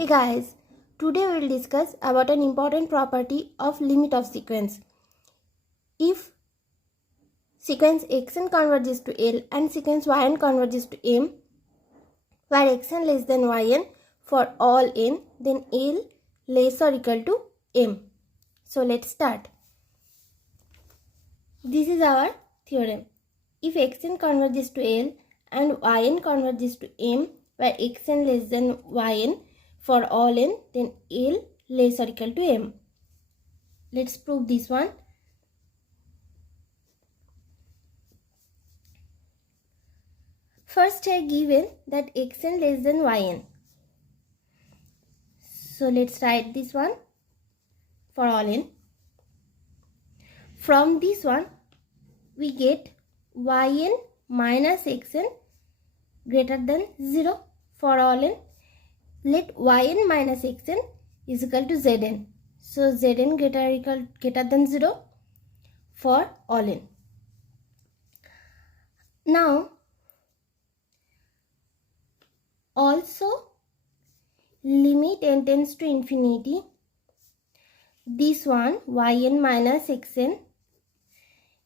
Hey guys, today we will discuss about an important property of limit of sequence. If sequence xn converges to L and sequence yn converges to M, where xn less than yn for all n, then L less or equal to M. So let's start. This is our theorem. If xn converges to L and yn converges to M, where xn less than yn for all n, then L less or equal to M. Let's prove this one. First, here given that xn less than yn. So let's write this one for all n. From this one, we get yn minus xn greater than 0 for all n. Let yn minus xn is equal to zn. So zn greater than 0 for all n. Now, also limit n tends to infinity. This one yn minus xn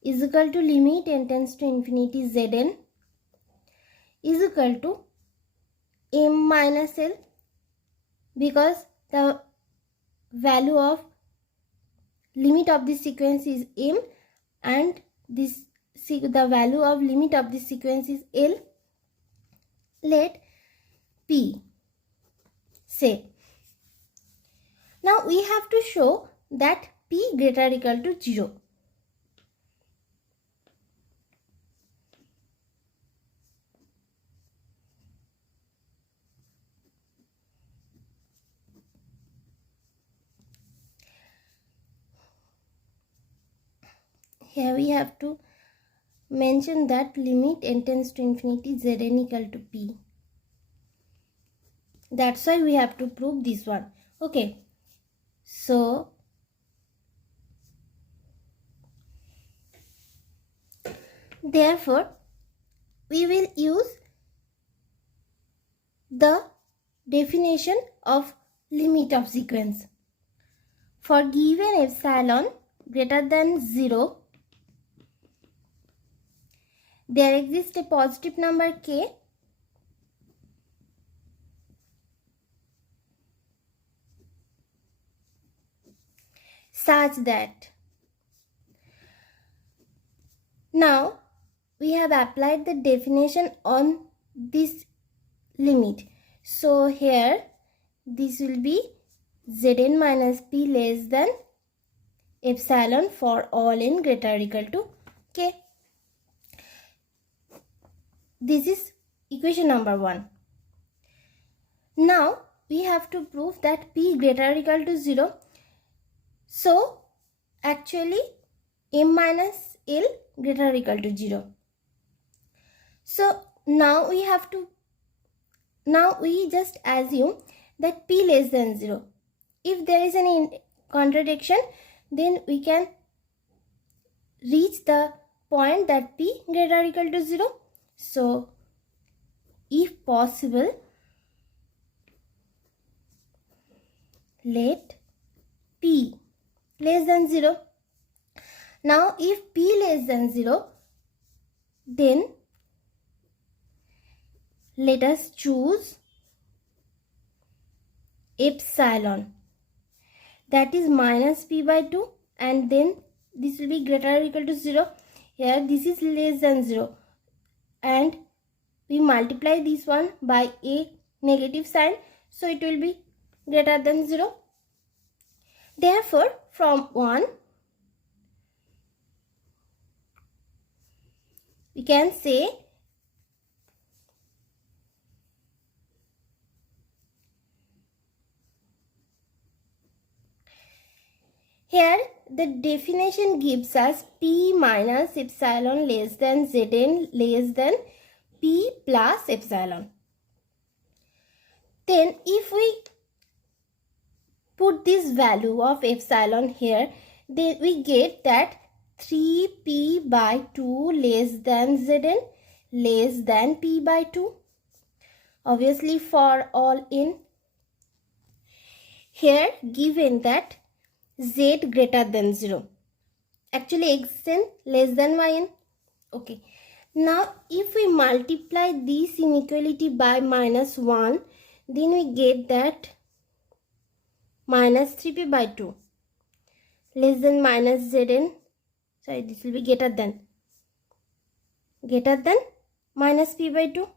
is equal to limit n tends to infinity zn is equal to m minus l, because the value of limit of this sequence is m and the value of limit of this sequence is l. Let p say. Now we have to show that p greater or equal to 0. Here we have to mention that limit n tends to infinity zn equal to p. That's why we have to prove this one. Okay. So, therefore, we will use the definition of limit of sequence. For given epsilon greater than 0, there exists a positive number k such that, now we have applied the definition on this limit. So here this will be zn minus p less than epsilon for all n greater or equal to k. This is equation number 1. Now we have to prove that p greater or equal to 0. So actually m minus l greater or equal to 0. So now we just assume that p less than 0. If there is any contradiction, then we can reach the point that p greater or equal to 0. So if possible, let p less than 0. Now if p less than 0, then let us choose epsilon, that is minus p by 2, and then this will be greater or equal to 0. Here this is less than 0, and we multiply this one by a negative sign, so it will be greater than 0. Therefore, from 1, we can say here the definition gives us p minus epsilon less than zn less than p plus epsilon. Then if we put this value of epsilon here, then we get that 3p by 2 less than zn less than p by 2. Obviously for all n. here given that z greater than 0. Actually xn less than yn. Okay. Now if we multiply this inequality by minus 1, then we get that minus 3p by 2 less than minus zn. Sorry, this will be greater than minus p by 2.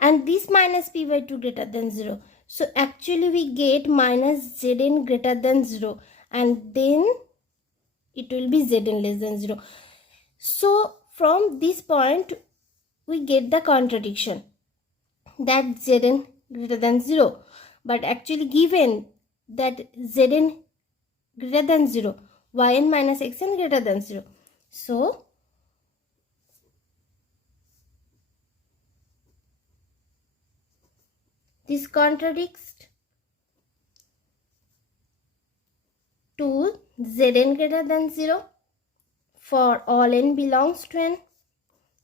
And this minus p by 2 greater than 0. So actually we get minus zn greater than 0. And then it will be zn less than 0. So from this point we get the contradiction that zn greater than 0. But actually given that zn greater than 0, yn minus xn greater than 0. So this contradicts to zn greater than 0 for all n belongs to n.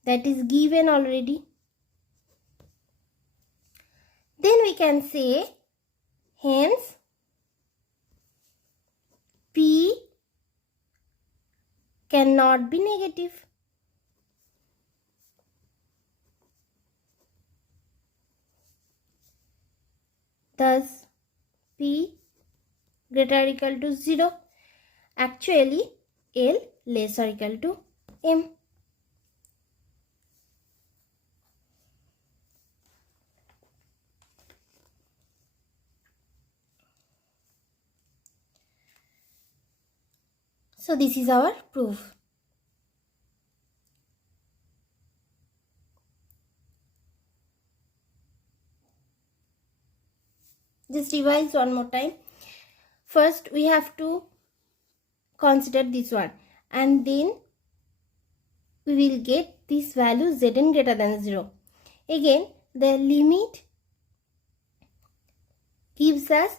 That is given already. Then we can say hence p cannot be negative. Thus p greater or equal to 0. Actually L less or equal to m. So this is our proof. Just revise one more time. First we have to consider this one, and then we will get this value zn greater than 0. Again the limit gives us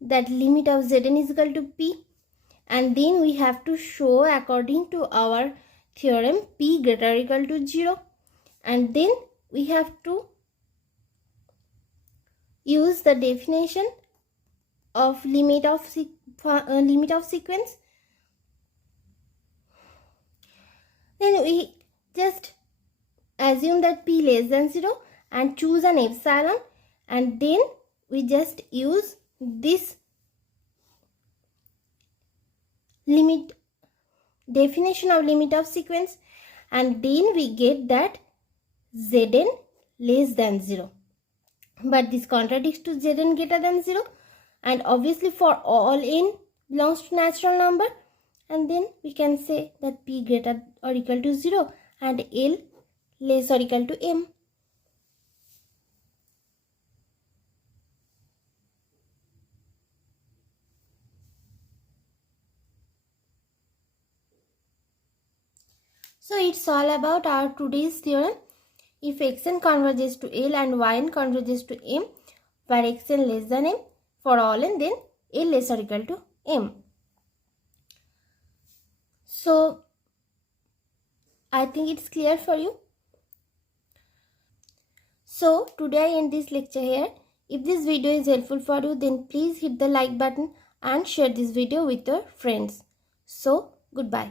that limit of zn is equal to p, and then we have to show according to our theorem p greater or equal to 0, and then we have to use the definition of limit of sequence. Then we just assume that p less than 0 and choose an epsilon, and then we just use this limit definition of limit of sequence, and then we get that zn less than 0. But this contradicts to zn greater than 0, and obviously for all n belongs to natural number, and then we can say that p greater or equal to 0 and L less or equal to m. So it's all about our today's theorem. If xn converges to L and yn converges to m, where xn less than m for all n, then L less or equal to m. So I think it's clear for you. So today I end this lecture here. If this video is helpful for you, then please hit the like button and share this video with your friends. So goodbye.